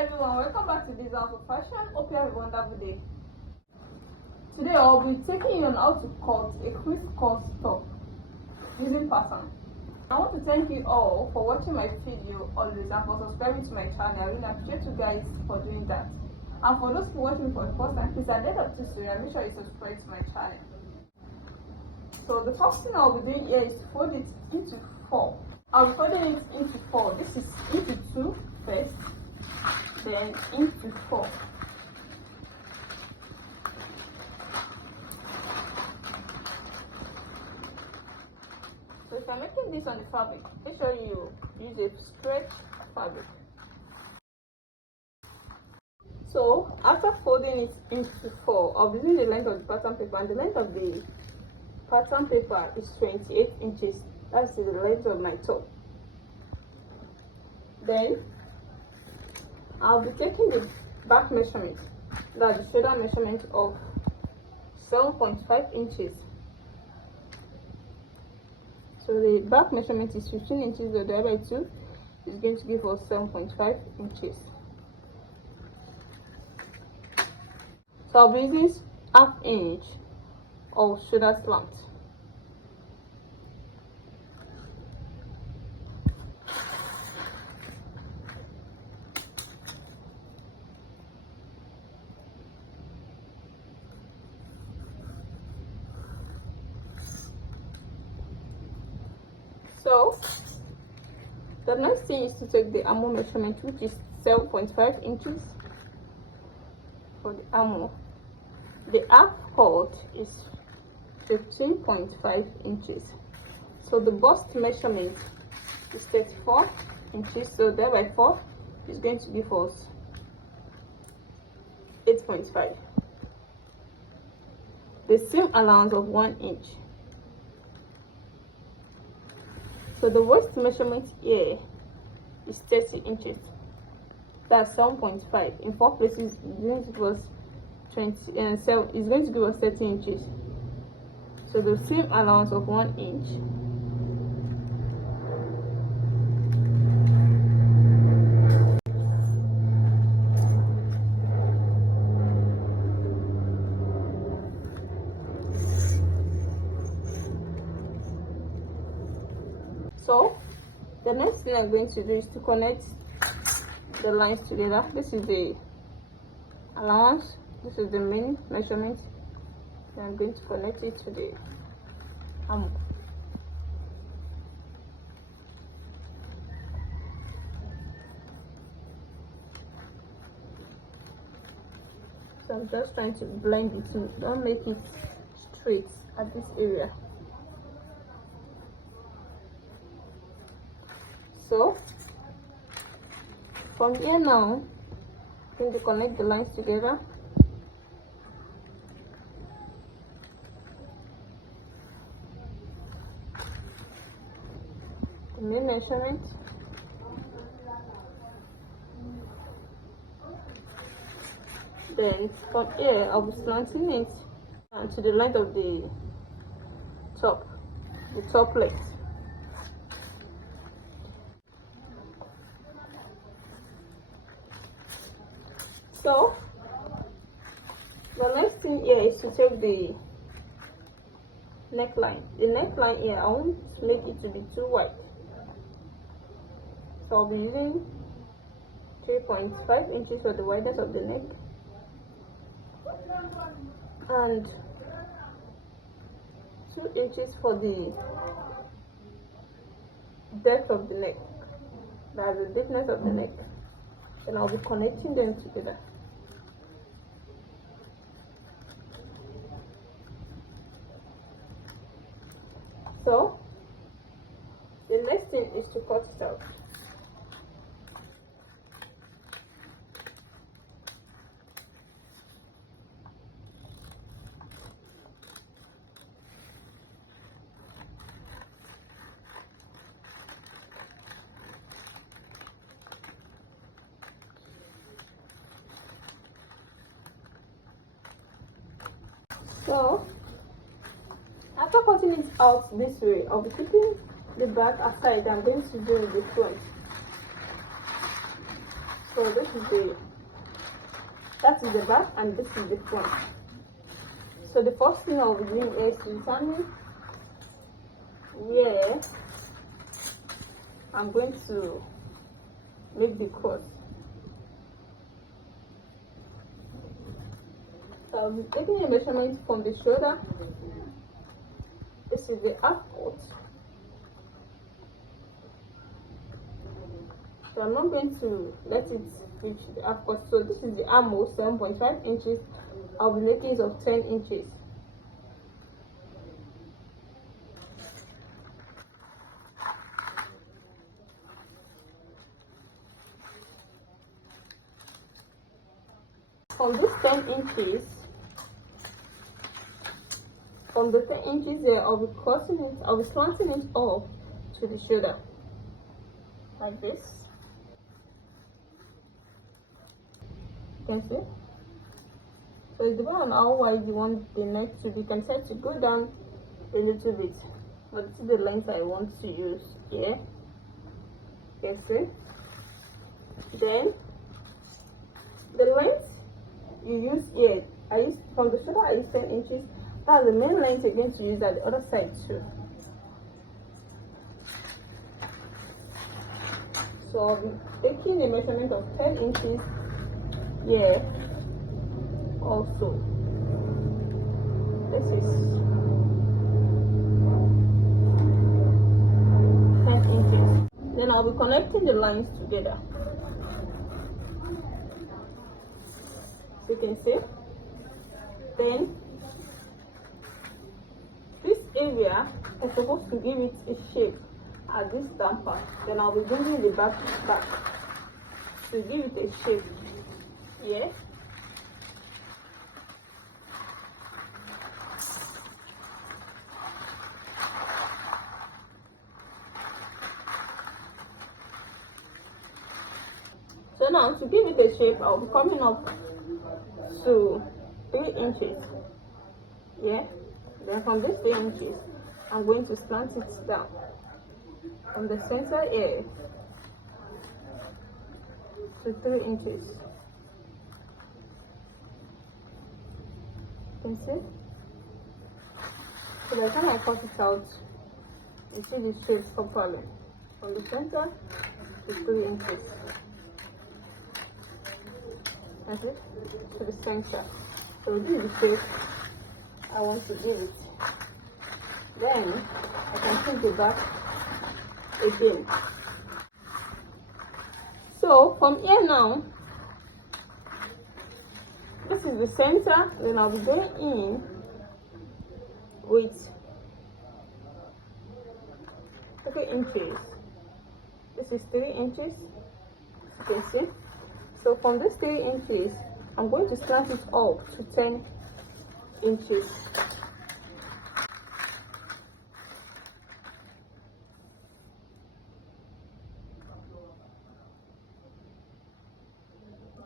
everyone, welcome back to this House of Fashion. Hope you have a wonderful day. Today I'll be taking you on how to cut a crisscross top using pattern. I want to thank you all for watching my video always and for subscribing to my channel. I really appreciate you guys for doing that. And for those who watch me for the first time, please at the end of this video, make sure you subscribe to my channel. So the first thing I'll be doing here is to fold it into 4. I'll be folding it into 4. This is into 2 first, then into 4. So if I'm making this on the fabric, make sure you use a stretch fabric. So after folding it into 4, I'll be using the length of the pattern paper, and the length of the pattern paper is 28 inches. That's the length of my top. Then I'll be taking the back measurement, that's the shoulder measurement of 7.5 inches. So the back measurement is 15 inches, so divided by 2 is going to give us 7.5 inches. So I'll be using ½ inch of shoulder slant. So the next thing is to take the armhole measurement, which is 7.5 inches for the armhole. The half cut is 15.5 inches. So the bust measurement is 34 inches, so that by 4 is going to give us 8.5. The seam allowance of 1 inch. So the waist measurement here is 30 inches. That's 7.5. In 4 places, it's going to give us 27. It's going to give us 30 inches. So the seam allowance of 1 inch. So the next thing I'm going to do is to connect the lines together. This is the allowance, this is the main measurement, and I'm going to connect it to the armhole. So I'm just trying to blend the two, don't make it straight at this area. So from here now, I'm going to connect the lines together. The main measurement. Then from here, I'll be slanting it to the length of the top length. So the next thing here is to take the neckline. The neckline here, I want to make it to be too wide. So I'll be using 3.5 inches for the wideness of the neck and 2 inches for the depth of the neck. That's the thickness of the neck. And I'll be connecting them together. So the next thing is to cut it out. So after cutting it out this way, I'll be keeping the back aside. I'm going to do the front. So that is the back and this is the front. So the first thing I'll be doing is to determine where I'm going to make the cross. So I'll be taking a measurement from the shoulder. This is the half cut. So I'm not going to let it reach the half cut. So this is the armhole, 7.5 inches. I'll be making it of 10 inches. From this 10 inches, from the 10 inches there, I'll be slanting it up to the shoulder, like this. You can see. So it's depending on how wide you want the neck to be. You can try to go down a little bit, but this is the length I want to use here. You can see. Then the length you use here, from the shoulder I use 10 inches. That's the main length you're going to use at the other side too. So I'll be taking a measurement of 10 inches here also. This is 10 inches. Then I'll be connecting the lines together. So you can see. Then this area is supposed to give it a shape at this damper. Then I'll be bringing the back to give it a shape. Yeah. So now to give it a shape, I'll be coming up to 3 inches. Yeah. Then from this 3 inches, I'm going to slant it down from the center here to 3 inches. You can see. So by the time I cut it out, you see the shape properly. From the center to 3 inches. That's it. To the center. So this is the shape I want to give it. Then I can take the back again. So from here now, this is the center. Then I'll be going in with 3 inches. This is 3 inches. You can see. So from this 3 inches, I'm going to slant it up to 10 inches.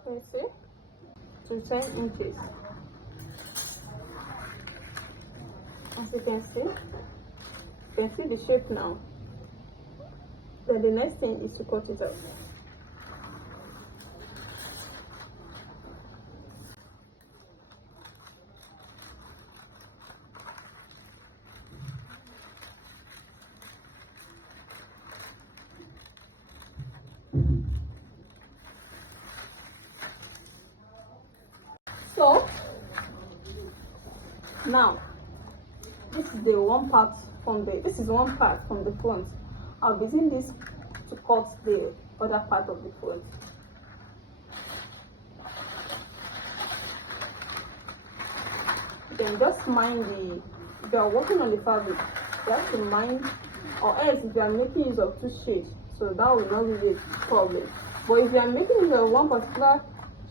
You see? To 10 inches. As you can see the shape now. Then the next thing is to cut it out. So now this is one part from the front. I'll be using this to cut the other part of the front. You can just mind if you are working on the fabric, you have to mind, or else if you are making use of 2 shades, so that will not be a problem. But if you are making use of one particular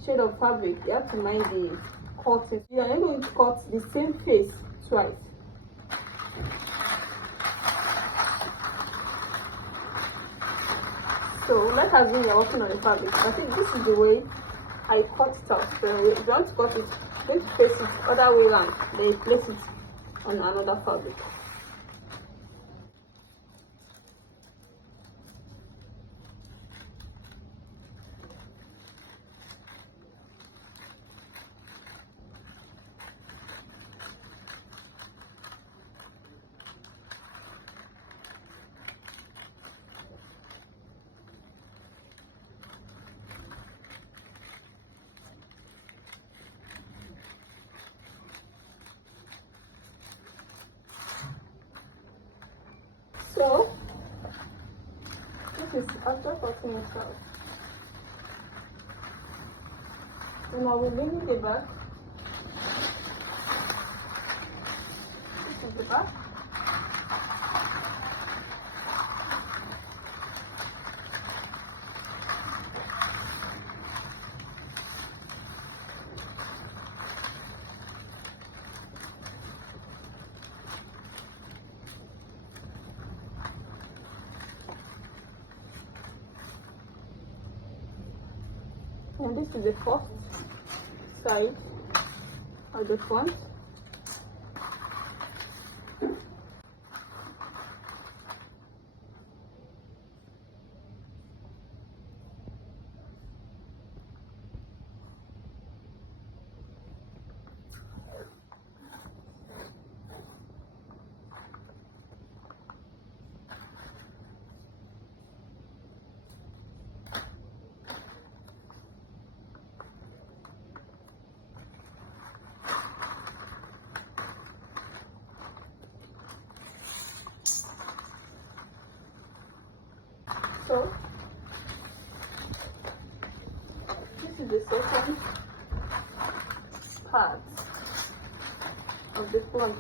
shade of fabric, you have to mind the cutting. You are not going to cut the same face twice. So let's assume you're working on the fabric. I think this is the way I cut it out. So if you want to cut it, you need to face it other way around. Then you place it on another fabric. is after cutting it out. So now we're leaving the back. This is the back. And this is the first side of the front. So this is the second part of the front.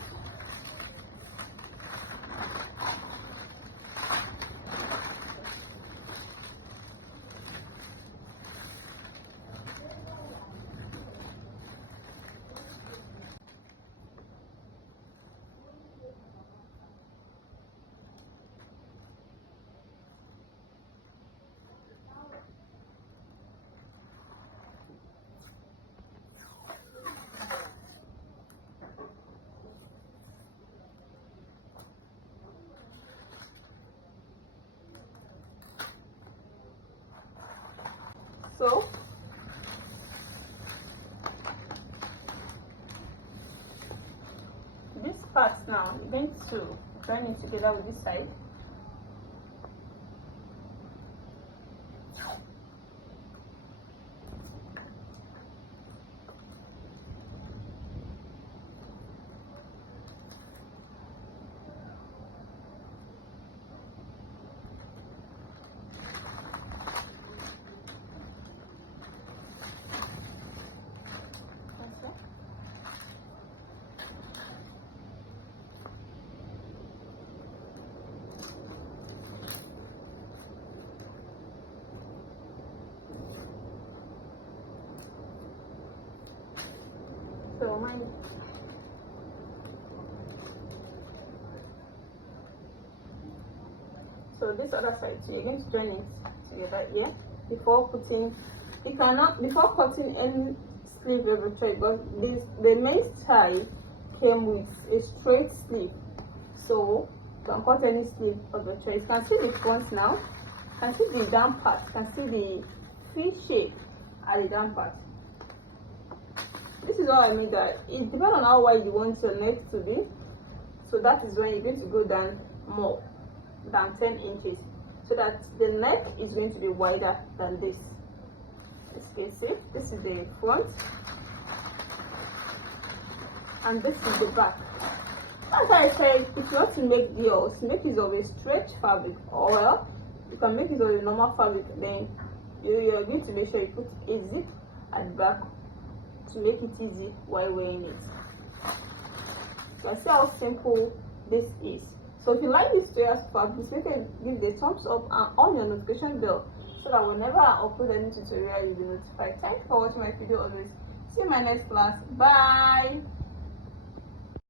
So this part now, you're going to join it together with this side. So mine. So this other side, so you're going to join it together here before putting. You cannot before cutting any sleeve of the tray, but the main style came with a straight sleeve, so you can cut any sleeve of the tray. You can see the front now. You can see the down part. You can see the V shape at the down part. This is what I mean, that it depends on how wide you want your neck to be. So that is when you're going to go down more than 10 inches, so that the neck is going to be wider than this. As you can see, this is the front and this is the back. As I said, if you want to make yours, make use of a stretch fabric, or you can make use of a normal fabric. Then you're going to make sure you put a zip at the back to make it easy while wearing it. So I see how simple this is. So if you like this tutorial so far, please make sure you give the thumbs up and on your notification bell, so that whenever I upload any tutorial, you'll be notified. Thank you for watching my video always. See you in my next class. Bye.